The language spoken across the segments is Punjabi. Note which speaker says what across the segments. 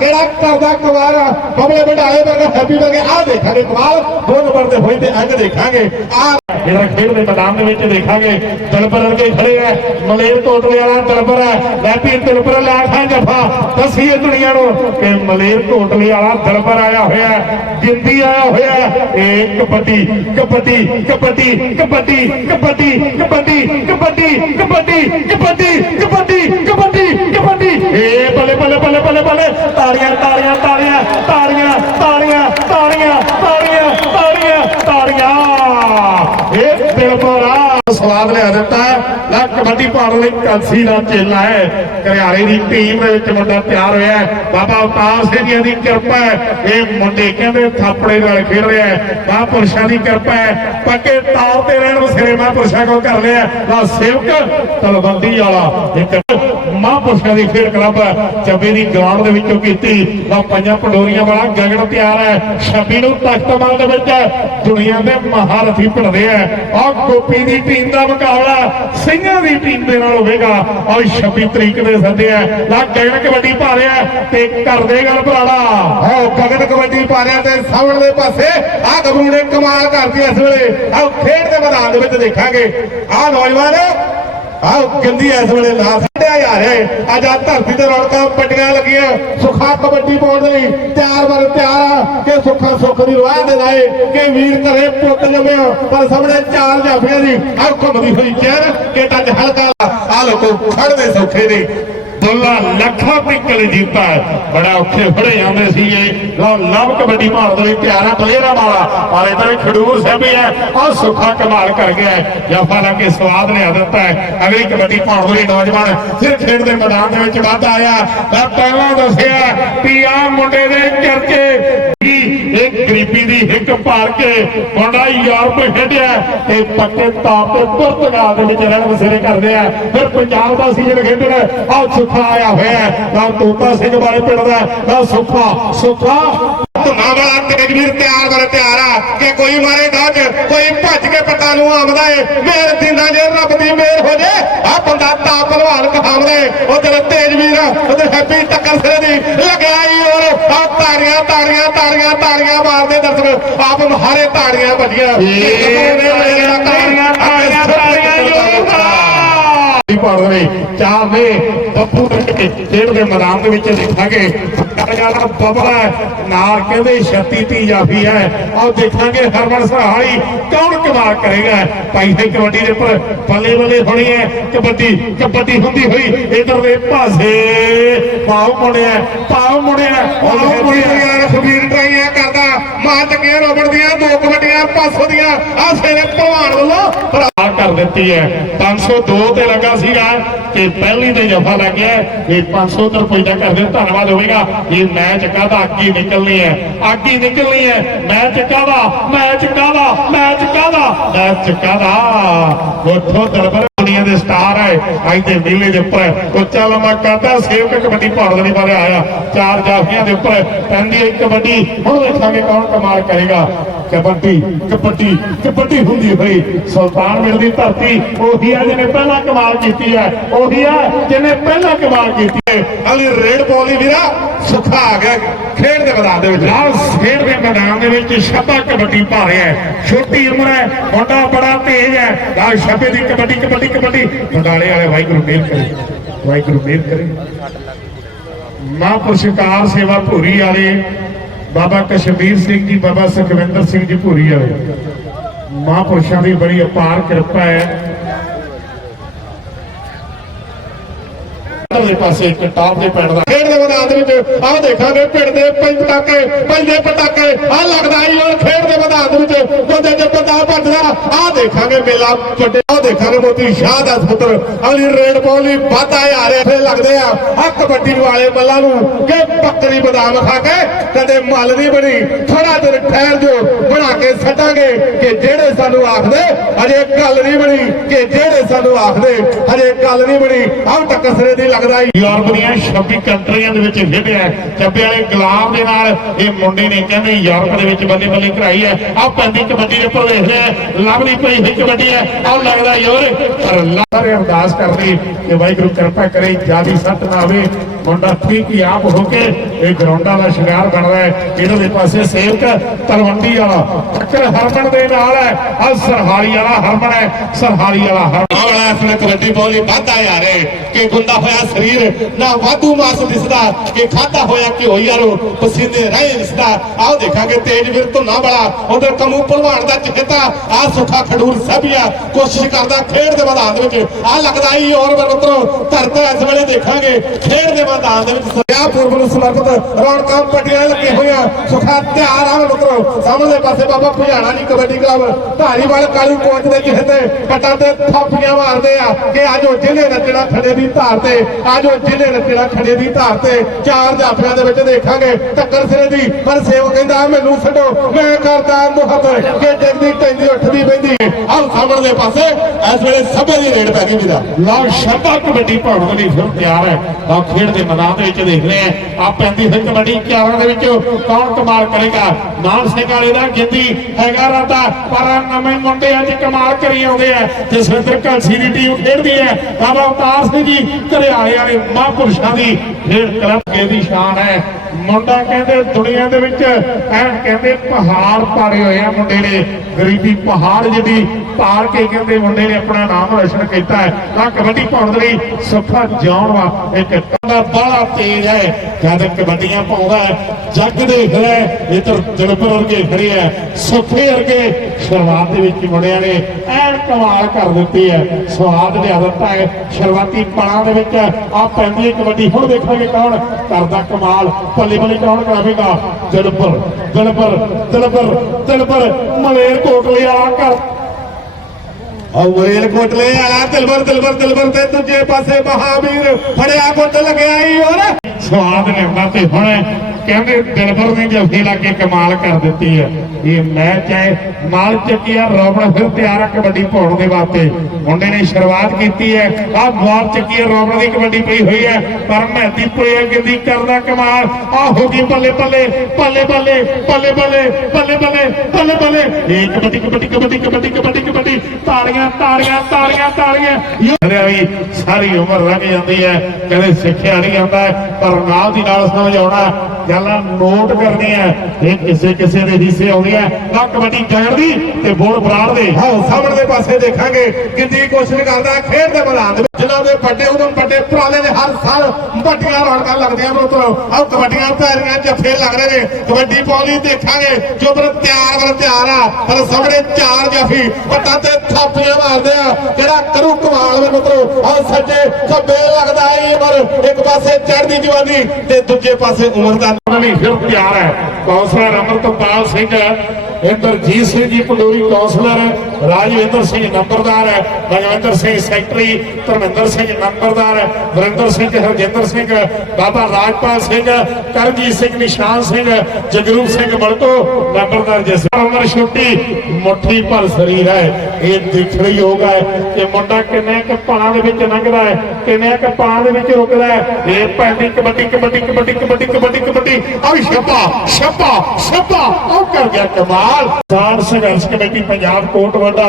Speaker 1: ਕਿਹੜਾ ਕਰਦਾ ਕਮਾਲ ਬਬਲੇ ਵਡਾਲੇ ਵਰਗਾ ਹੈਪੀ ਵਰਗੇ ਆ ਦੇਖਾਂਗੇ ਕਮਾਲ ਦੋ ਨੰਬਰ ਦੇ ਹੋਈ ਤੇ ਅੰਗ ਦੇਖਾਂਗੇ ਆ ਜਿਹੜਾ ਖੇਡ ਦੇ ਮੈਦਾਨ ਦੇ ਵਿੱਚ ਦੇਖਾਂਗੇ ਦਲਬਰ ਵਰਗੇ ਖੜੇ ਐ ਮਲੇਰ ਕੋਟਲੇ ਵਾਲਾ ਦਲਬਰ ਹੈ ਲੈਪੀ ਦਲਬਰ ਲਾ ਜਫਾ ਦਸੀਏ ਦੁਨੀਆ ਨੂੰ ਕਿ ਮਲੇਰ ਕੋਟਲੇ ਵਾਲਾ ਦਲਬਰ ਆਇਆ ਹੋਇਆ ਜਿੰਦੀ ਆਇਆ ਹੋਇਆ ਇਹ ਕਬੱਡੀ ਕਬੱਡੀ ਕਬੱਡੀ ਕਬੱਡੀ ਕਬੱਡੀ ਕਬੱਡੀ ਕਬੱਡੀ ਕਬੱਡੀ ਕਬੱਡੀ ਕਬੱਡੀ ਕਬੱਡੀ ਕਬੱਡੀ ਇਹ ਬੱਲੇ ਬੱਲੇ ਬੱਲੇ ਬੱਲੇ ਬੱਲੇ ਤਾੜੀਆਂ ਤਾੜੀਆਂ ਤਾੜੀਆਂ ਤਾੜੀਆਂ ਤਾੜੀਆਂ ਤਾੜੀਆਂ ਤਾੜੀਆਂ ਤਾੜੀਆਂ ਤਾੜੀਆਂ। ਇਹ ਦਿਲ ਭਰਾ ਸਵਾਦ ਲਿਆ ਦਿੱਤਾ ਲੈ, ਕਬੱਡੀ ਪਾਉਣ ਲਈ ਕਲਸੀ ਦਾ ਚੇਲਾ ਹੈ। ਕਰਿਆਰੇ ਦੀ ਟੀਮ ਦੇ ਵਿੱਚ ਮੁੰਡਾ ਤਿਆਰ ਹੋਇਆ ਬਾਬਾ ਅਵਤਾਰ ਸਿੰਘ ਜੀ ਦੀ ਕਿਰਪਾ ਹੈ। ਇਹ ਮੁੰਡੇ ਕਹਿੰਦੇ ਥਾਪੜੇ ਨਾਲ ਖੇਡ ਰਿਹਾ ਮਹਾਂਪੁਰਸ਼ਾਂ ਦੀ ਕਿਰਪਾ ਹੈ। ਪੱਕੇ ਤੌਰ ਤੇ ਰਹਿਣ ਵਸੇਰੇ ਮਹਾਂਪੁਰਸ਼ਾਂ ਕੋ ਕਰ ਲਿਆ ਲਾ ਸੇਵਕ ਤਲਵੰਦੀ ਵਾਲਾ ਇੱਕ ਮਹਾਂਪੁਰਸ਼ਾਂ ਦੀ ਖੇਡ ਕਲੱਬ ਚੱਬੇ ਦੀ ਗਰਾਊਂਡ ਦੇ ਵਿੱਚੋਂ ਕੀਤੀ। ਲਾ ਪੰਜਾਂ ਪੰਡੋਰੀਆਂ ਵਾਲਾ ਗਗਨ ਤਿਆਰ ਹੈ। ਛੱਬੀ ਨੂੰ ਤਖਤਮਾਲ ਦੇ ਵਿੱਚ ਦੁਨੀਆ ਦੇ ਮਹਾਰਥੀ ਭਿੜਦੇ ਆ। ਆ ਗੋਪੀ ਦੀ ਟੀਮ ਦਾ ਮੁਕਾਬਲਾ ਸਿੰਘਾਂ ਦੀ ਟੀਮ ਦੇ ਨਾਲ ਹੋਵੇਗਾ। ਔਰ 26 ਤਰੀਕ ਦੇ ਸੱਦੇ ਆ। ਲਾ ਗਗਨ ਕਬੱਡੀ ਪਾ ਰਿਹਾ ਤੇ ਕਰਦੇ ਗੱਲ ਭਰਾੜਾ। ਆਓ ਗਗਨ ਕਬੱਡੀ ਪਾ ਰਿਹਾ ਤੇ ਸਾਹਮਣੇ ਪਾਸੇ ਆ ਗੱਭਰੂ ਨੇ ਕਮਾਲ ਕਰਦੀ ਇਸ ਵੇਲੇ। ਆਓ ਖੇਡ ਦੇ ਮੈਦਾਨ ਦੇ ਵਿੱਚ ਦੇਖਾਂਗੇ। ਆ ਨੌਜਵਾਨ ਆਹ ਗੰਦੀ ਇਸ ਵੇਲੇ ਲਾ ਛੱਡਿਆ ਜਾ ਰਿਹਾ ਅੱਜ ਆ ਧਰਤੀ ਤੇ ਰੌਣਕਾਂ ਪੱਟੀਆਂ ਲੱਗੀਆਂ। ਸੁੱਖਾ ਕਬੱਡੀ ਪਾਉਣ ਦੇ ਲਈ ਤਿਆਰ ਬਰ ਤਿਆਰ ਆ ਕਿ ਸੁੱਖਾ ਸੁੱਖ ਦੀ ਰਵਾਹ ਦੇ ਲਾਏ, ਕਿ ਵੀਰ ਘਰੇ ਪੁੱਤ ਜੰਮਿਆ। ਪਰ ਸਾਹਮਣੇ ਚਾਰ ਜਾਫੀਆਂ ਦੀ ਆਹ ਘੁੰਮਦੀ ਹੋਈ ਚੈਨ ਕਿ ਟੱਜ ਹਲਕਾ। ਆ ਲੋਕੋ ਖੜਦੇ ਸੌਖੇ ਨੇ। ਦੁੱਲਾ ਲੱਖਾਂ ਪਿੱਕਲ ਜੀਤਾ ਬੜਾ ਔਖੇ ਫੜੇ ਜਾਂਦੇ ਸੀ ਇਹ ਲਓ, ਲਵ ਕਬੱਡੀ ਭਾਰਤ ਲਈ ਪਿਆਰਾ ਪਲੇਅਰਾਂ ਵਾਲਾ ਪਰ ਇਧਰ ਖਡੂਰ ਸਾਹਿਬ ਹੀ ਹੈ। ਆ ਸੁੱਖਾ ਕਮਾਲ ਕਰ ਗਿਆ ਹੈ। ਜਫਾ ਲਾ ਕੇ ਸਵਾਦ ਲਿਆ ਦਿੱਤਾ ਹੈ। ਅਗਲੀ ਕਬੱਡੀ ਭਾਰਤ ਲਈ ਨੌਜਵਾਨ ਫਿਰ ਖੇਡ ਦੇ ਮੈਦਾਨ ਦੇ ਵਿੱਚ ਵੱਧ ਆਇਆ। ਮੈਂ ਪਹਿਲਾਂ ਦੱਸਿਆ ਵੀ ਆ ਮੁੰਡੇ ਦੇ ਚਰਚੇ ਗਰੀਬੀ ਦੀ ਹਿੱਕ ਭਾਰ ਕੇ ਮੁੰਡਾ ਯੂਰਪ ਖੇਡਿਆ ਤੇ ਪੱਕੇ ਤੌਰ ਤੇ ਪੁਰਤਗਾਲ ਦੇ ਵਿੱਚ ਰਹਿਣ ਵਸੇਰੇ ਕਰਦੇ ਆ। ਫਿਰ ਪੰਜਾਬ ਦਾ ਸੀਜ਼ਨ ਖੇਡਣ ਆ ਸੁੱਖਾ ਆਇਆ ਹੋਇਆ ਨਾ ਤੋਤਾ ਸਿੰਘ ਵਾਲੇ ਪਿੰਡ ਦਾ, ਨਾ ਸੁੱਖਾ। ਸੁੱਖਾ, ਧੁਨਾ ਵਾਲਾ ਤੇਜਵੀਰ ਤਿਆਰ ਵਾਲਾ ਤਿਆਰ ਆ ਕਿ ਕੋਈ ਮਾਰੇ ਗੱਜ ਕੋਈ ਭੱਜ ਕੇ ਪੱਟਾ ਨੂੰ ਆਉਂਦਾ ਏ। ਮੇਰ ਦਿੰਦਾ ਜੇ ਰੱਬ ਦੀ ਮੇਰ ਹੋ ਜੇ ਆ ਬੰਦਾ ਤਾਂ ਪਹਿਲਵਾਨ ਕਹਾਉਂਦਾ ਏ। ਉਧਰ ਤੇਜਵੀਰ ਉਧਰ ਹੈਪੀ ਟੱਕਰ ਸਿਰੇ ਦੀ, ਲੱਗਿਆ ਔਰ ਆ ਤਾੜੀਆਂ ਤਾੜੀਆਂ ਤਾੜੀਆਂ ਤਾੜੀਆਂ ਮਾਰਦੇ ਦਰਸ਼ਕ ਆਪ ਤਾੜੀਆਂ ਵੱਜੀਆਂ। ਤਾੜੀਆਂ ਤਾੜੀਆਂ ਤਾੜੀਆਂ। ਦੀ ਪਾੜ ਦੇ ਚਾਰ ਨੇ ਬੱਪੂ ਦੇ ਖੇਡ ਦੇ ਮੈਦਾਨ ਦੇ ਵਿੱਚ ਦੇਖਾਂਗੇ ਕਰਗਾਲਾ ਬਬਲਾ ਹੈ, ਨਾਲ ਕਹਿੰਦੇ 36 ਤੀ ਜਾਫੀ ਹੈ। ਆਓ ਦੇਖਾਂਗੇ ਹਰਮਨ ਸਹਾਈ ਕੌਣ ਕਮਾਲ ਕਰੇਗਾ? ਭਾਈ ਦੇ ਕਬੱਡੀ ਦੇ ਉੱਪਰ ਬੱਲੇ ਬੱਲੇ ਹੋਣੀ ਹੈ। ਕਬੱਡੀ ਕਬੱਡੀ ਹੁੰਦੀ ਹੋਈ ਇਧਰ ਦੇ ਪਾਸੇ ਪਾਉ ਮੁੜਿਆ ਪਾਉ ਮੁੜਿਆ ਪਾਉ ਮੁੜਿਆ। ਰਖਵੀਰ ਟਰਾਈਆਂ ਕਰਦਾ ਮਾਂ ਚੱਕੀਆਂ ਰੋਬੜ ਦੀਆਂ ਦੋ ਕਬੱਡੀਆਂ ਪਾਸੋਂ ਦੀਆਂ। ਆ ਸੇਰੇ ਭਲਵਾਨ ਵੱਲੋਂ ਭਰਾ ਕਰ ਦਿੱਤੀ ਹੈ। 502 ਤੇ ਲੱਗਾ ਸੀਗਾ ਕਿ ਪਹਿਲੀ ਤੇ ਜਫਾ ਲੱਗਿਆ ਇਹ 500 ਰੁਪਏ ਦਾ ਕਰਦੇ ਧੰਨਵਾਦ ਹੋਵੇਗਾ। ਇਹ ਮੈਚ ਕਾਹਦਾ? ਅੱਗੀ ਨਿਕਲਣੀ ਹੈ। ਅੱਗੀ ਨਿਕਲਣੀ ਹੈ। ਮੈਚ ਕਾਹਦਾ? ਮੈਚ ਕਾਹਦਾ? ਮੈਚ ਕਾਹਦਾ? ਮੈਚ ਕਾਹਦਾ? ਗੋਠੋ ਦਰਬਾਰ ਦੁਨੀਆ ਦੇ ਸਟਾਰ ਹੈ। ਅੱਜ ਦੇ ਮੇਲੇ ਦੇ ਉੱਪਰ ਉੱਚਾ ਲੰਮਾ ਕਰਦਾ, ਸੇਵਕ ਕਬੱਡੀ ਭਾਰਤ ਲਈ ਵਾਲੇ ਆਇਆ ਚਾਰ ਜਾਫੀਆਂ ਦੇ ਉੱਪਰ ਪੈਂਦੀ ਹੈ ਕਬੱਡੀ। ਹੁਣ ਦੇਖਾਂਗੇ ਕੌਣ ਕਮਾਲ ਕਰੇਗਾ। ਕਬੱਡੀ ਕਬੱਡੀ ਕਬੱਡੀ ਹੁੰਦੀ ਹੋਈ ਸੁਲਤਾਨ ਮਿਲ ਦੀ ਧਰਤੀ, ਉਹੀ ਆ ਜਿਹਨੇ ਪਹਿਲਾਂ ਕਮਾਲ ਕੀਤੀ ਹੈ। ਉਹੀ ਆ ਜਿਹਨੇ ਪਹਿਲਾਂ ਕਮਾਲ ਕੀਤੀ ਹੈ। ਅਲੀ ਰੇਡ ਬੋਲੀ ਵੀਰਾ, ਸੁੱਖਾ ਆ ਗਿਆ। ਖੇਡ ਦੇ ਮੈਦਾਨ ਦੇ ਵਿੱਚ। ਨਾਲ ਖੇਡ ਦੇ ਮੈਦਾਨ ਦੇ ਵਿੱਚ ਛੱਬਾ ਕਬੱਡੀ ਪਾ ਰਿਹਾ ਹੈ। ਛੋਟੀ ਉਮਰ ਹੈ, ਮੁੰਡਾ ਬੜਾ ਤੇਜ਼ ਹੈ। ਨਾਲ ਛੱਬੇ ਦੀ ਕਬੱਡੀ ਕਬੱਡੀ ਕਬੱਡੀ। ਬੰਡਾਲੇ ਵਾਲੇ ਵਾਹਿਗੁਰੂ ਮਿਹਰ ਕਰੇ। ਵਾਹਿਗੁਰੂ ਮਿਹਰ ਕਰੇ। ਮਹਾਂਪੁਰਸ਼ਕਾਰ ਸੇਵਾ ਭੂਰੀ ਵਾਲੇ ਬਾਬਾ ਕਸ਼ਮੀਰ ਸਿੰਘ ਜੀ, ਬਾਬਾ ਸੁਖਵਿੰਦਰ ਸਿੰਘ ਜੀ ਭੂਰੀ ਵਾਲੇ। ਮਹਾਂਪੁਰਸ਼ਾਂ ਦੀ ਬੜੀ ਅਪਾਰ ਕਿਰਪਾ ਹੈ। ਦੇ ਪਾਸੇ ਇੱਕ ਟਾਪ ਦੇ ਪਿੰਡ ਦਾ। ਖੇਡ ਦੇ ਮੈਦਾਨ ਦੇ ਵਿੱਚ ਆਹ ਦੇਖਾਂਗੇ ਪਿੰਡ ਦੇ ਪੰਜ ਪਟਾਕੇ ਪੰਜੇ ਪਟਾਕੇ। ਆਹ ਲੱਗਦਾ ਹੀ ਉਹ ਖੇਡ ਦੇ ਮੈਦਾਨ ਦੇ ਵਿੱਚ ਬੰਦੇ ਜੇ ਬੰਦਾ ਭੱਜਦਾ, ਆਹ ਦੇਖਾਂਗੇ ਮੇਲਾ ਵੱਡੇ, ਆਹ ਦੇਖਾਂਗੇ ਮੋਤੀ ਸ਼ਾਹ ਦਾ ਪੁੱਤਰ ਅਲੀ ਰੇਡ ਬੋਲੀ ਵਾਧਾ ਆ ਰਿਹਾ ਫੇ ਲੱਗਦੇ ਆ। ਆਹ ਕਬੱਡੀ ਵਾਲੇ ਮੱਲਾਂ ਨੂੰ ਕਿ ਬੱਕਰੀ ਬਦਾਮ ਖਾ ਕੇ ਕਦੇ ਮੱਲ ਨਹੀਂ ਬਣੀ। ਥੋੜਾ ਦਿਨ ਠਹਿਰ ਜੋ ਬਣਾ ਕੇ ਛੱਡਾਂਗੇ ਕਿ ਜਿਹੜੇ ਸਾਨੂੰ ਆਖਦੇ, ਅਜੇ ਗੱਲ ਨਹੀਂ ਬਣੀ। ਕਿ ਜਿਹੜੇ ਸਾਨੂੰ ਆਖਦੇ, ਅਜੇ ਗੱਲ ਨਹੀਂ ਬਣੀ। ਆਹ ਟੱਕਸਰੇ ਦੀ ਲੱਗਦਾ ਯੂਰਪ ਦੀਆਂ 26 ਕੰਟਰੀਆਂ ਦੇ ਵਿੱਚ ਖੇਡਿਆ ਚੱਬੇ ਵਾਲੇ ਗੁਲਾਮ ਦੇ ਨਾਲ ਇਹ ਮੁੰਡੇ ਨੇ ਕਹਿੰਦੇ ਯੂਰਪ ਦੇ ਵਿੱਚ ਬੱਲੇ ਬੱਲੇ ਕਰਾਈ ਹੈ। ਆਹ ਪੈਂਦੀ ਕਬੱਡੀ ਦੇ ਉੱਪਰ ਦੇਖ ਲਿਆ ਲਵਲੀ ਪਈ ਹੀ ਕਬੱਡੀ ਹੈ। ਆਹ ਲੱਗਦਾ ਯੋਰ, ਪਰ ਅੱਲਾਹ ਅਰਦਾਸ ਕਰਦੇ ਕਿ ਵਾਹਿਗੁਰੂ ਕਿਰਪਾ ਕਰੇ, ਜਿਆਦੀ ਸੱਟ ਨਾ ਹੋਵੇ ਮੁੰਡਾ ਠੀਕ ਆਪ ਹੋ ਕੇ ਇਹ ਗਰਾਊਂਡਾਂ ਦਾ ਸ਼ਿੰਗਾਰ ਬਣਦਾ ਹੈ। ਇਹਨਾਂ ਦੇ ਪਾਸੇ ਸੇਵਕ ਤਲਵੰਡੀ ਵਾਲਾ ਟੱਕਰ ਹਰਮਨ ਦੇ ਨਾਲ ਹੈ। ਆ ਸਰਹਾਲੀ ਵਾਲਾ ਹਰਮਨ ਹੈ। ਸਰਹਾਲੀ ਵਾਲਾ ਹਰਮਨ। ਵਾਲਾ ਇਸ ਕਬੱਡੀ ਬਹੁਤ ਹੀ ਵਾਧਾ ਯਾਰ। ਕਿ ਗੁੰਦਾ ਹੋਇਆ ਸਰੀਰ, ਨਾ ਵਾਧੂ ਮਾਸ ਦਿਸਦਾ, ਕਿ ਖਾਦਾ ਹੋਇਆ ਘਿਓ ਯਾਰੋ, ਪਸੀਨੇ ਰਹੇ ਦਿਸਦਾ। ਆਓ ਦੇਖਾਂਗੇ ਤੇਜ ਵੀਰ ਧੁੰਨਾ ਵਾਲਾ, ਉਧਰ ਕਮੂ ਭਲਵਾਨ ਦਾ ਚਿਹਤਾ ਆ ਸੁੱਖਾ ਖਡੂਰ ਸਭੀਆ ਕੋਸ਼ਿਸ਼ ਕਰਦਾ ਖੇਡ ਦੇ ਮੈਦਾਨ ਦੇ ਵਿੱਚ। ਆ ਲੱਗਦਾ ਹੀ ਔਰ ਮਿੱਤਰੋ ਧਰਤਾ ਇਸ ਵੇਲੇ ਦੇਖਾਂਗੇ। ਖੇਡ ਦੇ ਮੈਦਾਨ ਦੇ ਵਿੱਚ ਸਰਿਆ ਪੂਰਬ ਨੂੰ ਸਮਰਪਿਤ ਰੌਣਕਾਂ ਪੱਟੀਆਂ ਲੱਗੀਆਂ ਹੋਈਆਂ। ਸੁੱਖਾ ਤਿਆਰ ਆ ਮਿੱਤਰੋ ਸਾਹਮਣੇ ਪਾਸੇ ਬਾਬਾ ਭੁਜਾਣਾ ਜੀ ਕਬੱਡੀ ਕਲੱਬ ਧਾਰੀਵਾਲ ਕਾਲੂ ਕੋਚ ਦੇ ਚਿਹਤੇ ਪੱਟਾਂ ਤੇ ਥਾਪੀਆਂ ਮਾਰਦੇ ਆ ਕਿ ਆਜੋ ਜ਼ਿਲ੍ਹੇ ਨੱਚਣਾ ਖੜੇ ਦੀ ਧਾਰ ਤੇ ਆਜੋ ਜ਼ਿਲ੍ਹੇ ਨੱਚਣਾ ਖੜੇ ਦੀ ਧਾਰ ਤੇ। ਚਾਰ ਜਾਫਿਆਂ ਦੇ ਵਿੱਚ ਦੇਖਾਂਗੇ ਟੱਕਰ ਸਿਰੇ ਦੀ ਪਰ ਸੇਵ ਕਹਿੰਦਾ ਮੈਨੂੰ ਛੱਡੋ ਮੈਂ ਕਰਦਾ ਮੁਹੱਬਤ ਕਿ ਡਿੱਗਦੀ ਟੈਂਦੀ ਉੱਠਦੀ ਬੈਂਦੀ ਆਹ ਸਾਹਮਣੇ ਦੇ ਪਾਸੇ ਇਸ ਵੇਲੇ ਸਭੇ ਦੀ ਰੇਡ ਪੈ ਗਈ ਵੀਰਾ ਲਓ ਸ਼ਬਾ ਕਬੱਡੀ ਭਾਉਣ ਲਈ ਫਿਰ ਤਿਆਰ ਹੈ। ਤਾਂ ਖੇਡ ਦੇ ਮੈਦਾਨ ਦੇ ਵਿੱਚ ਦੇਖ ਰਹੇ ਆ ਆ ਪੈਂਦੀ ਹੋਈ ਕਬੱਡੀ 11 ਦੇ ਵਿੱਚ ਕੌਣ ਕਮਾਲ ਕਰੇਗਾ? ਨਾਨ ਸਿੰਘ ਵਾਲੇ ਦਾ ਗਿੰਦੀ ਹੈਗਾ ਰਾਤਾ, ਪਰ ਨਵੇਂ ਮੁੰਡੇ ਅੱਜ ਕਮਾਲ ਕਰੀ ਆਉਂਦੇ ਆ ਜਸਵਿੰਦਰ ਕਲਸੀ ਦੀ ਟੀਮ ਖੇਡਦੀ ਹੈ। ਬਾਬਾ ਅਵਤਾਰ ਸਿੰਘ ਜੀ ਘਰਿਆਲੇ ਵਾਲੇ ਮਹਾਂਪੁਰਸ਼ਾਂ ਦੀ ਖੇਡ ਕਲੱਬ ਦੀ ਸ਼ਾਨ ਹੈ। ਮੁੰਡਾ ਕਹਿੰਦੇ ਦੁਨੀਆ ਦੇ ਵਿੱਚ ਐ ਕਹਿੰਦੇ ਪਹਾੜ ਪਾੜੇ ਹੋਏ ਆ ਮੁੰਡੇ ਨੇ। ਗਰੀਬੀ ਪਹਾੜ ਜਿਹੜੀ ਪਾੜ ਕੇ ਕਹਿੰਦੇ ਮੁੰਡੇ ਨੇ ਆਪਣਾ ਨਾਮ ਰੋਸ਼ਨ ਕੀਤਾ ਹੈ। ਤਾਂ ਕਬੱਡੀ ਪਾਉਣ ਲਈ ਸੁੱਖਾ ਜਾਣ ਵਾ। ਇੱਕ ਦਾ ਬੜਾ ਤੇਜ਼ ਹੈ। ਜਦ ਕਬੱਡੀਆਂ ਪਾਉਂਦਾ ਜੱਗ ਦੇਖ ਰਿਹਾ ਇਧਰ ਜੜਪਰ ਵਰਗੇ ਖੜੇ ਆ। ਸੁੱਖੇ ਵਰਗੇ ਸ਼ੁਰੂਆਤ ਦੇ ਵਿੱਚ ਮੁੰਡਿਆਂ ਨੇ ਐਨ ਕਮਾਲ ਕਰ ਦਿੱਤੀ ਹੈ। ਸਵਾਦ ਲਿਆ ਦਿੱਤਾ ਹੈ। ਸ਼ੁਰੂਆਤੀ ਪੜਾਂ ਦੇ ਵਿੱਚ ਆ ਪੈਂਦੀ ਕਬੱਡੀ। ਹੁਣ ਦੇਖਾਂਗੇ ਕੌਣ ਕਰਦਾ ਕਮਾਲ। ਬੱਲੇ ਬੱਲੇ ਕੌਣ ਕਰਾਵੇਗਾ ਜਲਪਰ ਜਲਪਰ ਜਲਪਰ ਜਲਪਰ ਮਲੇਰ ਕੋਟਲੇ ਵਾਲਾ ਕਰ। ਅਮਰੇਲ ਕੋਟਲੇ ਵਾਲਾ ਤਲਬਰ ਤਲਬਰ ਤਲਬਰ ਤੇ ਦੂਜੇ ਪਾਸੇ ਮਹਾਵੀਰ ਫੜਿਆ ਗੁੱਟ ਲਗਿਆ ਹੀ ਹੋਰ। ਸਵਾਦ ਲਿਆਉਂਦਾ ਤੇ। ਹੁਣ ਕਹਿੰਦੇ ਦਿਲਬਰ ਨੇ ਜਫੀ ਲਾ ਕੇ ਕਮਾਲ ਕਰ ਦਿੱਤੀ ਹੈ। ਇਹ ਮੈਚ ਹੈ। ਮਾਲ ਚੱਕੀਆ, ਰੋਬਣ ਫਿਰ ਤਿਆਰ ਹੈ ਕਬੱਡੀ ਪਾਉਣ ਦੇ ਵਾਸਤੇ। ਮੁੰਡੇ ਨੇ ਸ਼ੁਰੂਆਤ ਕੀਤੀ ਹੈ। ਆਹ ਮਾਲ ਚੱਕੀਆ, ਰੋਬਣ ਦੀ ਕਬੱਡੀ ਪਈ ਹੋਈ ਹੈ। ਪਰ ਮਹਿਤੀ ਪੁਰੇ ਗਿੰਦੀ ਕਰਦਾ ਕਮਾਲ। ਆ ਹੋ ਗਈ ਬੱਲੇ ਬੱਲੇ ਬੱਲੇ ਬੱਲੇ ਬੱਲੇ ਬੱਲੇ ਬੱਲੇ ਬੱਲੇ ਬੱਲੇ ਬੱਲੇ। ਇਹ ਕਬੱਡੀ ਕਬੱਡੀ ਕਬੱਡੀ ਕਬੱਡੀ ਕਬੱਡੀ ਕਬੱਡੀ। ਤਾੜੀਆਂ ਤਾੜੀਆਂ ਤਾੜੀਆਂ ਤਾੜੀਆਂ। ਇਹ ਵੀ ਸਾਰੀ ਉਮਰ ਲੰਘ ਜਾਂਦੀ ਹੈ। ਕਦੇ ਸਿੱਖਿਆ ਨਹੀਂ ਆਉਂਦਾ। ਪਰ ਨਾਲ ਦੀ ਨਾਲ ਸਮਝਾਉਣਾ ਗੱਲਾਂ ਨੋਟ ਕਰਨੀਆਂ ਇਹ ਕਿਸੇ ਕਿਸੇ ਦੇ ਹਿੱਸੇ ਆਉਂਦੀ ਹੈ। ਨਾ ਕਬੱਡੀ ਜਾਣ ਦੀ ਤੇ ਬੋਲ ਬਰਾੜ ਦੇ। ਹਾਂ, ਸਾਹਮਣੇ ਪਾਸੇ ਦੇਖਾਂਗੇ। ਕਿੰਨੀ ਕੋਸ਼ਿਸ਼ ਕਰਦਾ ਖੇਡ ਦੇ ਮੈਦਾਨ ਦੇ ਦੇ ਵੱਡੇ ਉਦੋਂ ਵੱਡੇ ਪੁਰਾਣੇ ਨੇ ਹਰ ਸਾਲ ਵੱਡੀਆਂ ਰੌਣਕਾਂ ਲੱਗਦੀਆਂ ਮਿੱਤਰੋ ਆਹ ਕਬੱਡੀਆਂ ਪੈਰੀਆਂ ਜੱਫੇ ਲੱਗ ਰਹੇ ਨੇ। ਕਬੱਡੀ ਪਾਉਣੀ ਦੇਖਾਂਗੇ, ਜੋ ਪਰ ਤਿਆਰ ਵਰ ਤਿਆਰ ਆ। ਪਰ ਸਾਹਮਣੇ ਚਾਰ ਜਾਫੀ ਪੱਟਾਂ ਤੇ ਥਾਪੀਆਂ ਮਾਰਦੇ ਆ। ਜਿਹੜਾ ਕਰੂ ਕਮਾਲ ਵੇ ਮਿੱਤਰੋ, ਆਹ ਸੱਜੇ ਖੱਬੇ ਲੱਗਦਾ ਏ ਪਰ ਇੱਕ ਪਾਸੇ ਚੜ੍ਹਦੀ ਜਵਾਨੀ ਤੇ ਦੂਜੇ ਪਾਸੇ ਉਮਰ ਦਾ। ਨਹੀਂ, ਫਿਰ ਤਿਆਰ ਹੈ। ਕੌਂਸਲਰ ਅਮਰਤਪਾਲ ਸਿੰਘ ਇੰਦਰਜੀਤ ਸਿੰਘ ਜੀ ਪੰਡੋਰੀ ਕੌਂਸਲਰ ਰਾਜਵਿੰਦਰ ਸਿੰਘ ਨੰਬਰਦਾਰ ਹੈ, ਬਲਵਿੰਦਰ ਸਿੰਘ ਸੈਕਟਰੀ, ਧਰਮਿੰਦਰ ਸਿੰਘ ਨੰਬਰਦਾਰ ਹੈ, ਵਰਿੰਦਰ ਸਿੰਘ, ਹਰਜਿੰਦਰ ਸਿੰਘ, ਬਾਬਾ ਰਾਜਪਾਲ ਸਿੰਘ ਕਰਮਜੀਤ ਸਿੰਘ, ਨਿਸ਼ਾਨ ਸਿੰਘ, ਜਗਰੂਪ ਸਿੰਘ ਬਲਟੋ ਨੰਬਰਦਾਰ ਜਿਸ ਉਮਰ ਛੋਟੀ, ਮੁੱਠੀ ਭਰ ਸਰੀਰ ਹੈ। ਇਹ ਦੇਖਣ ਯੋਗ ਹੈ ਕਿ ਮੁੰਡਾ ਕਿੰਨੇ ਕੁ ਪਾਣਾ ਦੇ ਵਿੱਚ ਲੰਘਦਾ ਹੈ, ਕਿੰਨੇ ਕੁ ਪਾਣਾ ਦੇ ਵਿੱਚ ਰੁਕਦਾ ਹੈ। ਇਹ ਪੈਂਦੀ ਕਬੱਡੀ ਕਬੱਡੀ ਕਬੱਡੀ ਕਬੱਡੀ ਕਬੱਡੀ ਕਬੱਡੀ। ਆ ਵੀ ਛੱਪਾ ਛੱਪਾ ਛੱਪਾ, ਉਹ ਕਰ ਗਿਆ ਕਮਾਲ। ਸਾਨ ਸੰਘਰਸ਼ ਕਮੇਟੀ ਪੰਜਾਬ ਕੋਟ ਵੱਡਾ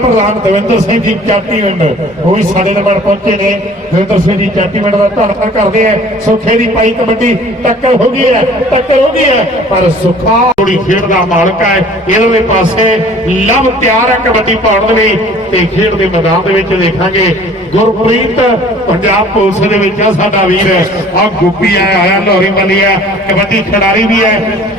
Speaker 1: ਪ੍ਰਧਾਨ ਦਵਿੰਦਰ ਸਿੰਘ ਜੀ ਚਾਟੀਵਿੰਡ ਉਹ ਵੀ ਸਾਡੇ ਨਾਲ ਪਹੁੰਚੇ ਨੇ। ਦਵਿੰਦਰ ਸਿੰਘ ਜੀ ਚਾਟੀਵਿੰਡ ਦਾ ਧੰਨਵਾਦ ਕਰਦੇ ਆ। ਸੁੱਖੇ ਦੀ ਪਾਈ ਕਬੱਡੀ ਟੱਕਰ ਹੋ ਗਈ ਹੈ, ਟੱਕਰ ਹੋ ਗਈ ਹੈ, ਪਰ ਸੁੱਖਾ ਥੋੜੀ ਖੇਡ ਦਾ ਮਾਲਕ ਹੈ। ਇਹਦੇ ਪਾਸੇ ਲਵ ਤਿਆਰ ਹੈ ਕਬੱਡੀ ਪਾਉਣ ਦੇ ਲਈ ਤੇ ਖੇਡ ਦੇ ਮੈਦਾਨ ਦੇ ਵਿੱਚ ਦੇਖਾਂਗੇ ਗੁਰਪ੍ਰੀਤ, ਪੰਜਾਬ ਪੁਲਿਸ ਦੇ ਵਿੱਚ ਆ ਸਾਡਾ ਵੀਰ। ਆ ਗੁੱਪੀ ਆਇਆ ਹੋਇਆ ਲੋਰੀ ਮਲੀਆ ਕਬੱਡੀ ਖਿਡਾਰੀ ਵੀ ਹੈ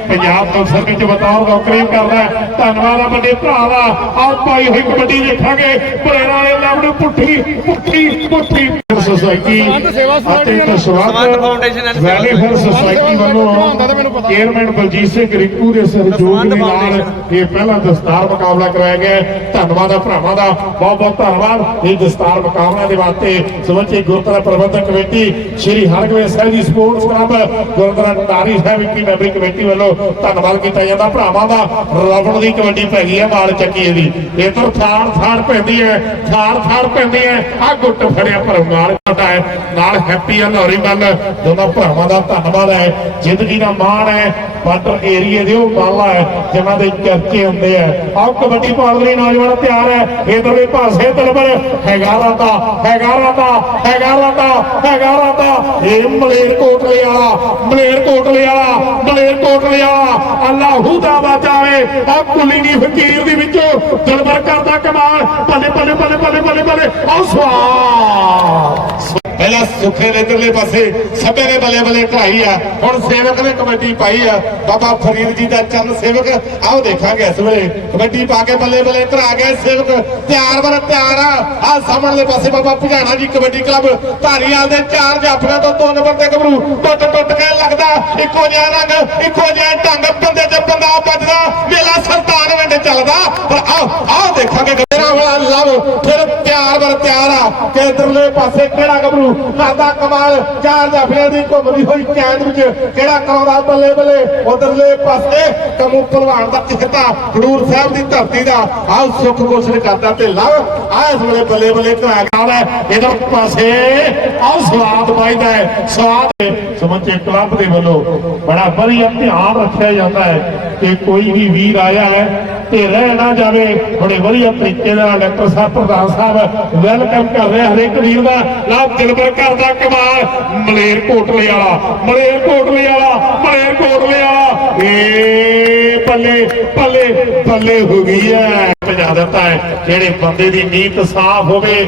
Speaker 1: ਪੰਜਾਬ ਪੁਲਿਸ ਵਿੱਚ ਬਤੌਰ ਨੌਕਰੀ ਕਰਦਾ ਧੰਨਵਾਦ ਆ ਵੱਡੇ ਭਰਾ ਦਾ। ਆਹ ਪਾਈ ਹੋਈ ਕਬੱਡੀ ਦੇਖਾਂਗੇ। ਭਲੇ ਵਾਲੇ ਲਵਣ ਪੁੱਠੀ ਪੁੱਠੀ ਪੁੱਠੀ। ਸੁਸਾਇਟੀ ਅਤੇ
Speaker 2: ਐਂਡ
Speaker 1: ਵੈਲੀਫੇਅਰ ਸੁਸਾਇਟੀ। ਵੱਲੋਂ ਚੇਅਰਮੈਨ ਬਲਜੀਤ ਸਿੰਘ ਰਿੰਕੂ ਦੇ ਸਹਿਯੋਗ ਦੇ ਨਾਲ ਇਹ ਪਹਿਲਾ ਦਸਤਾਰ ਮੁਕਾਬਲਾ ਕਰਾਇਆ ਗਿਆ। ਧੰਨਵਾਦ ਆ ਭਰਾਵਾਂ ਦਾ। ਬਹੁਤ ਬਹੁਤ ਧੰਨਵਾਦ। ਇਹ ਦਸਤਾਰ ਮੁਕਾਬਲਾ ਦੇ ਵਾਸਤੇ ਸਮੁੱਚੀ ਗੁਰਦੁਆਰਾ ਪ੍ਰਬੰਧਕ committee Shri Hargobind Sahib ji sports club Gurdwara Tari Sahib ਵਿਖੇ ਮੈਂਬਰੀ ਕਮੇਟੀ ਵੱਲੋਂ ਧੰਨਵਾਦ ਕੀਤਾ ਜਾਂਦਾ। ਭਰਾਵਾਂ ਦਾ ਰਵਣ ਦੀ ਕਬੱਡੀ ਪੈ ਗਈ ਹੈ ਮਾਲ ਚੱਕੀ ਦੀ ਇਧਰ ਥਾੜ ਥਾੜ ਪੈਂਦੀ ਹੈ ਥਾੜ ਥਾੜ ਪੈਂਦੀ ਹੈ। ਆ ਗੁੱਟ ਫੜਿਆ ਪਰਮਾਰ ਤੁਹਾਡਾ ਹੈ। ਨਾਲ ਹੈਪੀ ਹਲੌਰੀ ਵੱਲ ਦੋਨਾਂ ਭਰਾਵਾਂ ਦਾ ਧੰਨਵਾਦ ਹੈ। ਜ਼ਿੰਦਗੀ ਦਾ ਮਾਣ ਹੈ। ਬਾਰਡਰ ਏਰੀਏ ਦੇ ਉਹ ਮਾਲਾ ਹੈ, ਜਿਨ੍ਹਾਂ ਦੇ ਚਰਚੇ ਹੁੰਦੇ ਆ। ਆਹ ਕਬੱਡੀ ਪਾਉਣ ਲਈ ਨੌਜਵਾਨ ਤਿਆਰ ਹੈ। ਇਧਰਲੇ ਪਾਸੇ ਤਲਬਰ ਹੈਗਾ ਰਾਤਾ ਹੈਗਾ ਰਾਤਾ ਹੈਗਾ ਰਾਤਾ ਹੈਗਾ ਰਾਤਾ ਇਹ ਮਲੇਰ ਕੋਟਲੇ ਵਾਲਾ, ਮਲੇਰ ਕੋਟਲੇ ਵਾਲਾ, ਮਲੇਰ ਕੋਟਲੇ ਵਾਲਾ। ਅੱਲਾਹੂ ਦਾ ਬਚਾਵੇ ਆ ਕੁਲੀ ਦੀ ਫਕੀਰ ਦੇ ਵਿੱਚੋਂ ਦਿਲਬਰ ਕਰਦਾ ਕਮਾਲ। ਬੱਲੇ ਬੱਲੇ ਬੱਲੇ ਬੱਲੇ ਬੱਲੇ ਬੱਲੇ ਆਹ ਸਵਾਦ। ਪਹਿਲਾਂ ਸੁੱਖੇ ਦੇ ਇਧਰਲੇ ਪਾਸੇ ਸਭੇ ਦੇ ਬੱਲੇ ਬੱਲੇ ਢਾਈ ਆ। ਹੁਣ ਸੇਵਕ ਨੇ ਕਬੱਡੀ ਪਾਈ ਆ। ਬਾਬਾ ਫਰੀਦ ਜੀ ਦਾ ਚੰਨ ਸੇਵਕ, ਆਓ ਦੇਖਾਂਗੇ ਇਸ ਵੇਲੇ। ਕਬੱਡੀ ਪਾ ਕੇ ਬੱਲੇ ਬੱਲੇ ਧਰਾ ਗਿਆ ਸੇਵਕ। ਤਿਆਰ ਬਰ ਤਿਆਰ ਆ। ਆ ਸਾਹਮਣੇ ਪਾਸੇ ਬਾਬਾ ਭਜਾਣਾ ਜੀ ਕਬੱਡੀ ਕਲੱਬ। ਧਾਰੀਵਾਲ ਦੇ ਚਾਰ ਜਾਫਰਾਂ ਤੋਂ ਦੋ ਨੰਬਰ ਤੇ ਗੱਭਰੂ ਟੁੱਟ ਟੁੱਟ ਕੇ ਲੱਗਦਾ, ਇੱਕੋ ਜਿਹਾ ਰੰਗ, ਇੱਕੋ ਜਿਹਾ ਢੰਗ। ਬੰਦੇ ਤੇ ਬੰਦਾ ਵੱਜਦਾ। ਮੇਲਾ ਸਰਦਾਰ ਵੰਡ ਚੱਲਦਾ। ਪਰ ਆਓ ਆਓ ਦੇਖਾਂਗੇ ਮੇਰਾ ਵਾਲਾ ਲਵ ਫਿਰ ਤਿਆਰ ਬਰ ਤਿਆਰ ਆ ਕਿ ਇਧਰਲੇ ਪਾਸੇ ਕਿਹੜਾ ਗੱਭਰੂ? ਕਰਦਾ ਕਮਾਲ ਚਾਰ ਜਾਫਰਾਂ ਦੀ ਘੁੰਮਦੀ ਹੋਈ ਕੈਦ ਵਿੱਚ। ਕਿਹੜਾ ਕਰਾਉਂਦਾ ਬੱਲੇ ਬੱਲੇ? ਉਧਰਲੇ ਪਾਸੇ ਕਮੂ ਭਲਵਾਨ ਦਾ ਚਿਹਤਾ ਖਡੂਰ ਸਾਹਿਬ ਦੀ ਧਰਤੀ ਦਾ। ਆਹ ਸੁੱਖ ਕੋਸ਼ਿਸ਼ ਕਰਦਾ ਤੇ ਲਵ ਆ ਇਸ ਵੇਲੇ ਬੱਲੇ ਬੱਲੇ ਘਰਾ ਗਿਆ ਹੈ। ਇਧਰ ਪਾਸੇ, ਆਹ ਸਵਾਦ ਪਾਈਦਾ ਹੈ, ਸਵਾਦ ਸਮੁੱਚੇ ਕਲੱਬ ਦੇ ਵੱਲੋਂ ਬੜਾ ਵਧੀਆ ਧਿਆਨ ਰੱਖਿਆ ਜਾਂਦਾ ਹੈ ਕਿ ਕੋਈ ਵੀ ਵੀਰ ਆਇਆ ਹੈ ਤੇ ਰਹਿ ਨਾ ਜਾਵੇ। ਬੜੇ ਵਧੀਆ ਤਰੀਕੇ ਨਾਲ ਡਾਕਟਰ ਸਾਹਿਬ ਪ੍ਰਧਾਨ ਸਾਹਿਬ ਵੈਲਕਮ ਕਰ ਰਹੇ ਹਰੇਕ ਵੀਰ ਦਾ। ਲਾਭ ਦਿਲਬਰ ਕਰਦਾ ਕਮਾਲ। ਮਲੇਰ ਕੋਟਲੇ ਵਾਲਾ ਮਲੇਰ ਕੋਟਲੇ ਵਾਲਾ ਮਲੇਰ ਕੋਟਲੇ ਵਾਲਾ ਏ ਪੱਲੇ ਪੱਲੇ ਪੱਲੇ ਹੋ ਗਈ ਹੈ ਭਜਾ ਦਿੱਤਾ ਹੈ। ਜਿਹੜੇ ਬੰਦੇ ਦੀ ਨੀਤ ਸਾਫ਼ ਹੋਵੇ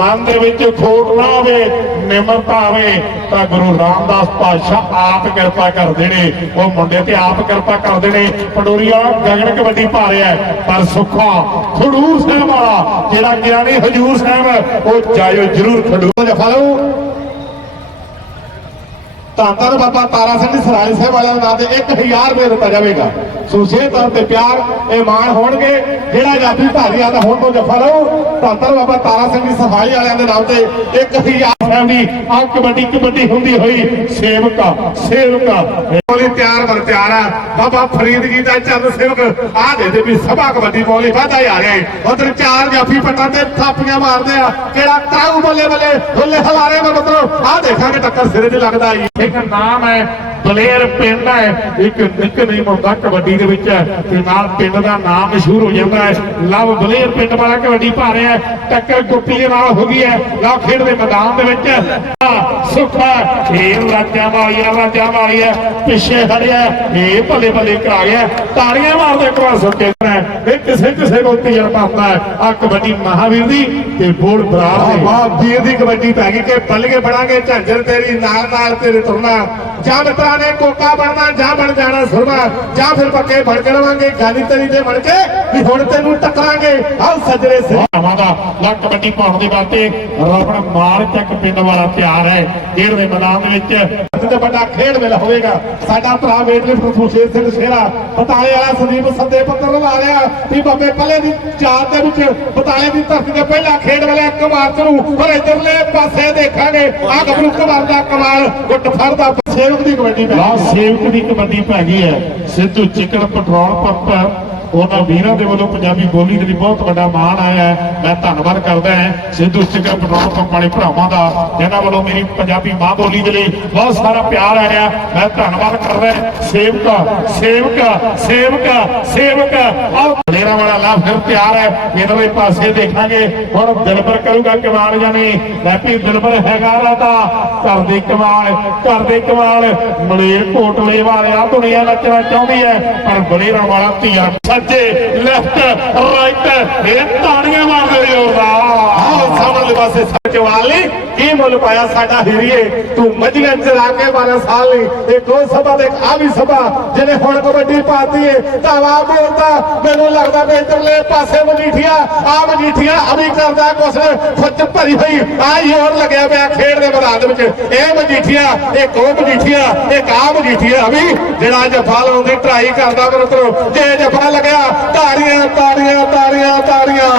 Speaker 1: ਮਨ ਦੇ ਵਿੱਚ ਖੋਟ ਨਾ ਹੋਵੇ ਨਿਮਰਤਾ ਹੋਵੇ ਤਾਂ ਗੁਰੂ ਰਾਮਦਾਸ ਪਾਤਸ਼ਾਹ ਆਪ ਕਿਰਪਾ ਕਰ ਦੇਣੇ ਉਹ ਮੁੰਡੇ ਤੇ ਆਪ ਕਿਰਪਾ ਕਰ ਦੇਣੇ ਪੰਡੋਰੀ ਵਾਲਾ ਗਗਨ ਕਬੱਡੀ ਪਾ ਰਿਹਾ ਪਰ ਸੁੱਖਾ ਖਡੂਰ ਸਾਹਿਬ ਵਾਲਾ, ਜਿਹੜਾ ਗਿਆਨੀ ਹਜੂਰ ਸਾਹਿਬ, ਉਹ ਜਾਇਓ ਜਰੂਰ ਖਡੂਰ। ਜਫਾ ਲਓ ਤਾਂ ਤਾਂ ਬਾਬਾ ਤਾਰਾ ਸਿੰਘ ਸਰਾਲੀ ਸਾਹਿਬ ਵਾਲਿਆਂ ਦੇ ਤੇ 1000 ਰੁਪਏ ਦਿੱਤਾ ਜਾਵੇਗਾ। ਸੁਸੇ ਤੌਰ ਤੇ ਪਿਆਰ, ਇਹ ਮਾਣ ਹੋਣਗੇ। ਜਿਹੜਾ ਜਾਤੀ ਧਾਰੀ ਆ, ਤਾਂ ਹੁਣ ਤੋਂ ਜਫਾ ਲਓ। ਤਾਂ ਤਾਂ ਬਾਬਾ ਤਾਰਾ ਸਿੰਘ ਦੀ ਸਫ਼ਾਈ ਵਾਲਿਆਂ ਦੇ ਨਾਮ ਤੇ 1000 ਸਾਹਿਬ ਦੀ ਆ ਕਬੱਡੀ ਕਬੱਡੀ ਹੁੰਦੀ ਹੋਈ ਸੇਵਕਾ ਸੇਵਕਾ। ਬੋਲੀ ਤਿਆਰ ਬਰ ਤਿਆਰ ਬਾਬਾ ਫਰੀਦ ਜੀ ਦਾ ਚੰਦ ਸੇਵਕ, ਆ ਦੇ ਦੇ ਵੀ ਸਭਾ ਕਬੱਡੀ ਬੋਲੀ ਵਾਧਾ ਜਾ ਰਿਹਾ ਉਧਰ ਚਾਰ ਜਾਫੀ ਪੱਟਾਂ ਤੇ ਥਾਪੀਆਂ ਮਾਰਦੇ ਆ। ਕਿਹੜਾ ਕਾਹੂ ਬੱਲੇ ਬੱਲੇ ਹੁੱਲੇ ਹਲਾਰੇ ਦਾ ਮਤਲਬ, ਆ ਦੇਖਾਂਗੇ ਟੱਕਰ ਸਿਰੇ ਤੇ ਲੱਗਦਾ ਇੱਕ ਨਾਮ ਹੈ ਬਲੇਰ ਪਿੰਡ ਹੈ ਇੱਕ ਨਿਕ ਨਹੀਂ ਹੁੰਦਾ ਕਬੱਡੀ ਦੇ ਵਿੱਚ। ਤੇ ਨਾਲ ਪਿੰਡ ਦਾ ਨਾਮ ਮਸ਼ਹੂਰ ਹੋ ਜਾਂਦਾ ਹੈ ਲਵ ਬਲੇਰ ਪਿੰਡ ਵਾਲਾ ਕਬੱਡੀ ਪਾ ਰਿਹਾ ਟੱਕਰ ਗੁੱਪੀ ਦੇ ਨਾਲ ਹੋ ਗਈ ਹੈ ਲਓ ਖੇਡ ਦੇ ਮੈਦਾਨ ਦੇ ਵਿੱਚ। ਸੁੱਖਾ ਖੇਡ ਰਾਜਾ ਵਾਲੀਆ ਰਾਜਾ ਵਾਲੀਆ ਪਿੱਛੇ ਖੜਿਆ ਇਹ ਭਲੇ ਭਲੇ ਕਰਾ ਗਿਆ। ਤਾੜੀਆਂ ਮਾਰਦੇ ਕਰਾ। ਸੁੱਕੇ ਇਹ ਕਿਸੇ ਕਿਸੇ ਨੂੰ ਤਜਰਬਾ ਹੁੰਦਾ ਆ ਕਬੱਡੀ ਮਹਾਵੀਰ ਦੀ ਤੇ ਬੋਲ ਬਰਾੜ ਦੀ। ਵਾਹ ਵੀਰ ਦੀ ਕਬੱਡੀ ਪੈ ਗਈ ਕਿ ਪੱਲਗੇ ਫੜਾਂਗੇ ਝਾਂਜਰ ਤੇਰੀ ਨਾਲ ਨਾਲ ਤੇਰੇ ਤੁਰਨਾ। ਜਾਂ ਮਿੱਤਰਾਂ ਨੇ ਕੋਕਾ ਬਣਨਾ ਜਾਂ ਬਣ ਜਾਣਾ ਸੁਰਮਾ। ਜਾਂ ਫਿਰ ਪੱਕੇ ਬਣ ਜਾਵਾਂਗੇ ਗਾਨੀ ਤੇਰੀ ਤੇ ਬਣ ਕੇ ਵੀ ਹੁਣ ਤੈਨੂੰ ਟੱਕਰਾਂਗੇ। ਆਹ ਸਜਰੇ ਸਿਆਵਾਂ ਦਾ। ਲਾ ਕਬੱਡੀ ਪਾਉਣ ਦੀ ਬਾਤੇ ਰਬੜ ਮਾਰ ਚੱਕ ਪਿੰਡ ਵਾਲਾ ਤਿਆਰ ਹੈ। ਖੇਡ ਦੇ ਮੈਦਾਨ ਦੇ ਵਿੱਚ। ਤੇ ਵੱਡਾ ਖੇਡ ਮੇਲਾ ਹੋਵੇਗਾ। ਸਾਡਾ ਭਰਾ ਵੇਟਲਿਫਟ ਸੁਸ਼ੇਰ ਸਿੰਘ ਸ਼ੇਰਾ ਬਤਾਲੇ ਵਾਲਾ ਸੰਦੀਪ ਸੱਦੇ ਪੱਤਰ ਲਾ ਰਿਹਾ ਵੀ ਬੱਬੇ ਪੱਲੇ ਦੀ ਚਾਰ ਦੇ ਵਿੱਚ ਬਤਾਲੇ ਦੀ ਧਰਤੀ ਤੇ ਪਹਿਲਾ ਖੇਡ ਮੇਲਾ ਇੱਕ ਮਾਰਚ ਨੂੰ ਪਰ ਇਧਰਲੇ ਪਾਸੇ ਦੇਖਾਂਗੇ ਆ ਗੱਭਰੂ ਕੁਮਾਰ ਦਾ ਕਮਾਲ, ਗੁੱਟ ਫੜਦਾ ਸੇਵਕ ਦੀ ਕਬੱਡੀ ਪੈ ਗਈ। ਸੇਵਕ ਦੀ ਕਬੱਡੀ ਪੈ ਗਈ ਹੈ। ਸਿੱਧੂ ਚਿਕਨ ਪੈਟਰੋਲ ਪੰਪ ਉਹਨਾਂ ਵੀਰਾਂ ਦੇ ਵੱਲੋਂ ਪੰਜਾਬੀ ਬੋਲੀ ਦੇ ਲਈ ਬਹੁਤ ਵੱਡਾ ਮਾਣ ਆਇਆ ਹੈ। ਮੈਂ ਧੰਨਵਾਦ ਕਰਦਾ ਹਾਂ ਸਿੱਧੂ ਸਿੱਕਰ ਪੈਟਰੋਲ ਪੰਪ ਵਾਲੇ ਭਰਾਵਾਂ ਦਾ, ਜਿਨ੍ਹਾਂ ਵੱਲੋਂ ਮੇਰੀ ਪੰਜਾਬੀ ਮਾਂ ਬੋਲੀ ਦੇ ਲਈ ਬਹੁਤ ਸਾਰਾ ਪਿਆਰ ਆਇਆ ਮੈਂ ਧੰਨਵਾਦ ਕਰਦਾ ਸੇਵਕਾ ਸੇਵਕਾ ਸੇਵਕਾ ਸੇਵਕਾ ਆਹ ਬਲੇਰਾ ਵਾਲਾ ਲਾ ਫਿਰ ਪਿਆਰ ਹੈ। ਇਹਦੇ ਪਾਸੇ ਦੇਖਾਂਗੇ। ਹੁਣ ਦਿਲਬਰ ਕਰੂਗਾ ਕਮਾਲ ਜਾਨੀ ਹੈਪੀ ਦਿਲਬਰ ਹੈਗਾ ਰਾਤਾ ਘਰ ਦੇ ਕਮਾਲ, ਘਰ ਦੇ ਕਮਾਲ। ਮਲੇਰ ਕੋਟਲੇ ਵਾਲਿਆ ਦੁਨੀਆ ਨੱਚਣਾ ਚਾਹੁੰਦੀ ਹੈ, ਪਰ ਬਲੇਰਾਂ ਵਾਲਾ ਧੀਆ। ਸੱਜੇ ਲੈਫਟ ਰਾਈਟ ਇਹ ਤਾੜੀਆਂ ਮਾਰਦੇ ਜ਼ੋਰਦਾਰ ਆਹ ਸਾਹਮਣੇ ਪਾਸੇ ਸੱਚ ਵਾਲੀ ਕੀ ਮੁੱਲ ਪਾਇਆ ਸਾਡਾ ਹੀਰੀਏ? ਤੂੰ ਮੱਝੀਆਂ ਚਰਾ ਕੇ 12 ਸਾਲ ਨਹੀਂ। ਇੱਕ ਉਹ ਸਭਾ ਦੇ ਆ ਵੀ ਸਭਾ, ਜਿਹਨੇ ਹੁਣ ਕਬੱਡੀ ਪਾਤੀ ਏ। ਧਾਵਾ ਬੋਲਦਾ ਮੈਨੂੰ ਲੱਗਦਾ ਵੀ ਇਧਰਲੇ ਪਾਸੇ ਮਜੀਠੀਆ ਆ ਮਜੀਠੀਆ ਅਭੀ ਕਰਦਾ ਕੁਛ ਖੁੱਚ ਭਰੀ ਹੋਈ। ਆ ਜ਼ੋਰ ਲੱਗਿਆ ਪਿਆ ਖੇਡ ਦੇ ਮੈਦਾਨ ਵਿੱਚ। ਇਹ ਮਜੀਠੀਆ, ਇੱਕ ਉਹ ਮਜੀਠੀਆ, ਇੱਕ ਆ ਮਜੀਠੀਆ ਅਭੀ ਜਿਹੜਾ ਜਫਾ ਲਾਉਣ ਦੀ ਟਰਾਈ ਕਰਦਾ ਮੇਰੇ ਕੋਲ। ਜੇ ਜਫਾ ਲੱਗਿਆ, ਤਾੜੀਆਂ ਤਾੜੀਆਂ ਤਾੜੀਆਂ ਤਾੜੀਆਂ।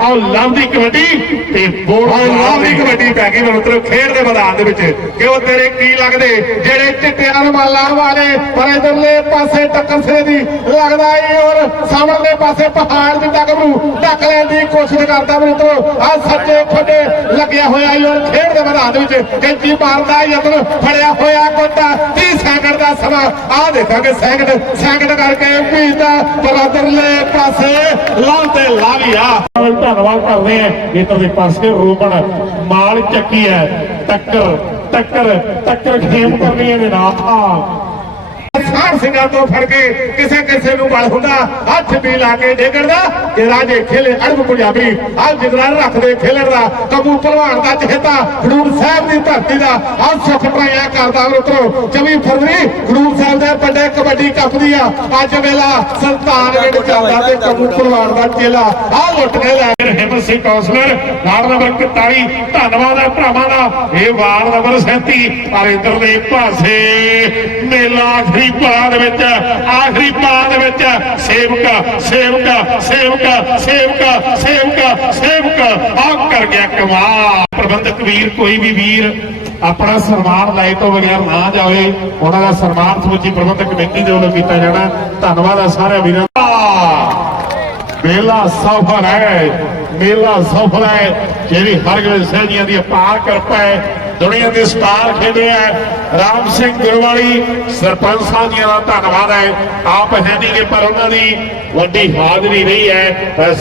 Speaker 1: ਆਹ ਲੰਬੀ ਕਬੱਡੀ। ਤੇ ਬੋਲ ਨਾਮ ਦੀ ਕਬੱਡੀ ਪੈ ਗਈ ਮਨੁੱਤਰ ਖੇਡ ਦੇ ਮੈਦਾਨ ਦੇ ਵਿੱਚ। ਕਿ ਉਹ ਤੇਰੇ ਕੀ ਲੱਗਦੇ? ਜਿਹੜੇ ਚਿੱਟਿਆਂ ਰੁਮਾਲਾਂ ਵਾਲੇ ਪਰ ਇਧਰਲੇ ਪਾਸੇ ਟੱਕਰ ਸੇ ਦੀ ਲੱਗਦਾ ਈ ਔਰ ਸਾਹਮਣੇ ਪਾਸੇ ਪਹਾੜ ਦੀ ਟੱਕ ਨੂੰ ਢੱਕ ਲੈਣ ਦੀ ਕੋਸ਼ਿਸ਼ ਕਰਦਾ ਮਨੁੱਤਰ ਆ ਸੱਜੇ ਖੱਡੇ ਲੱਗਿਆ ਹੋਇਆ ਈ ਔਰ ਖੇਡ ਦੇ ਮੈਦਾਨ ਦੇ ਵਿੱਚ ਕੈਂਚੀ ਮਾਰਦਾ ਯਤਨ ਫੜਿਆ ਹੋਇਆ ਕੋਟਾ 30 ਸੈਕਿੰਡ ਦਾ ਸਮਾਂ। ਆ ਦੇਖਾਂਗੇ ਸੈਕਿੰਡ ਸੈਕਿੰਡ ਕਰਕੇ ਉਮੀਦ ਦਾ ਪਰ ਇਧਰਲੇ ਪਾਸੇ ਲਾਲ ਤੇ ਲਾਲੀਆ ਧੰਨਵਾਦ ਕਰਦੇ ਆ ਇਧਰ ਦੇ ਪਾਸੇ ਰੋਮਨ ਮਾਲ ਚੱਕੀ ਹੈ। ਟੱਕਰ ਟੱਕਰ ਟੱਕਰ ਖੇਮ ਕਰਨੀ ਇਹਦੇ ਨਾਲ। ਸਾਰ ਸਿੰਘਾਂ ਤੋਂ ਫੜ ਕੇ ਕਿਸੇ ਕਿਸੇ ਨੂੰ ਬਲ ਹੁੰਦਾ ਹੱਥ ਵੀ ਲਾ ਕੇ ਡੇਗਣ ਦਾ ਤੇ ਰਾਜੇ ਖੇਲੇ ਅਰਬ ਪੰਜਾਬੀ ਆ ਜਿਗਰਾਂ ਰੱਖਦੇ ਖੇਲਣ ਦਾ ਕਬੂ ਭਲਵਾਨ ਦਾ ਚਹੇਤਾ ਖਡੂਰ ਸਾਹਿਬ ਦੀ ਧਰਤੀ ਦਾ ਆ ਸੁਖ ਪ੍ਰਾਇਆ ਕਰਦਾ ਉਤਰੋ। 24 ਫਰਵਰੀ ਖਡੂਰ ਸਾਹਿਬ ਦੇ ਵੱਡੇ ਕਬੱਡੀ ਕੱਪ ਦੀ ਆ। ਅੱਜ ਵੇਲਾ ਸੁਲਤਾਨਗੜ੍ਹ ਚੱਲਦਾ ਤੇ ਕਬੂ ਭਲਵਾਨ ਦਾ ਚੇਲਾ। ਆ ਲੁੱਟ ਕੇ ਲੈ Himmat Singh councillor ward number 41 ਧੰਨਵਾਦ ਹੈ ਭਰਾਵਾਂ ਦਾ। ਇਹ ਵਾਰਡ ਨੰਬਰ 37 ਪਰ ਇਧਰਲੇ ਪਾਸੇ ਮੇਲਾ ਆਖਰੀ ਪੜਾਅ ਵਿੱਚ, ਆਖਰੀ ਪੜਾਅ ਵਿੱਚ, ਸੇਵਕ ਸੇਵਕ ਸੇਵਕ ਸੇਵਕ ਸੇਵਕ ਸੇਵਕ ਆ ਕਰ ਗਿਆ ਕਮਾਲ। ਪ੍ਰਬੰਧਕ ਵੀਰ, ਕੋਈ ਵੀ ਵੀਰ ਆਪਣਾ ਸਨਮਾਨ ਲੈ ਤੋਂ ਬਗੈਰ ਨਾ ਜਾਵੇ, ਉਹਨਾਂ ਦਾ ਸਨਮਾਨ ਸਮੁੱਚੀ ਪ੍ਰਬੰਧਕ ਕਮੇਟੀ ਦੇ ਵੱਲੋਂ ਕੀਤਾ ਜਾਣਾ। ਧੰਨਵਾਦ ਹੈ ਸਾਰੇ ਵੀਰਾਂ ਦਾ। ਮੇਲਾ ਸਫਲ ਹੈ, ਮੇਲਾ ਸਫਲ ਹੈ। ਜਿਹੜੀ ਹਰਗੋਬਿੰਦ ਸਿੰਘ ਜੀਆਂ ਦੀ ਅਪਾਰ ਕਿਰਪਾ ਹੈ ਦੁਨੀਆ ਦੇ ਸਟਾਰ ਖੇਡੇ ਹੈ ਰਾਮ ਸਿੰਘ ਗੁਰਵਾਲੀ ਸਰਪੰਚ ਸਾਹਿਬ ਜੀਆਂ ਦਾ ਧੰਨਵਾਦ ਹੈ। ਆਪ ਹੈ ਨਹੀਂ ਗੇ ਪਰ ਉਹਨਾਂ ਦੀ ਵੱਡੀ ਹਾਜ਼ਰੀ ਰਹੀ ਹੈ। ਅ,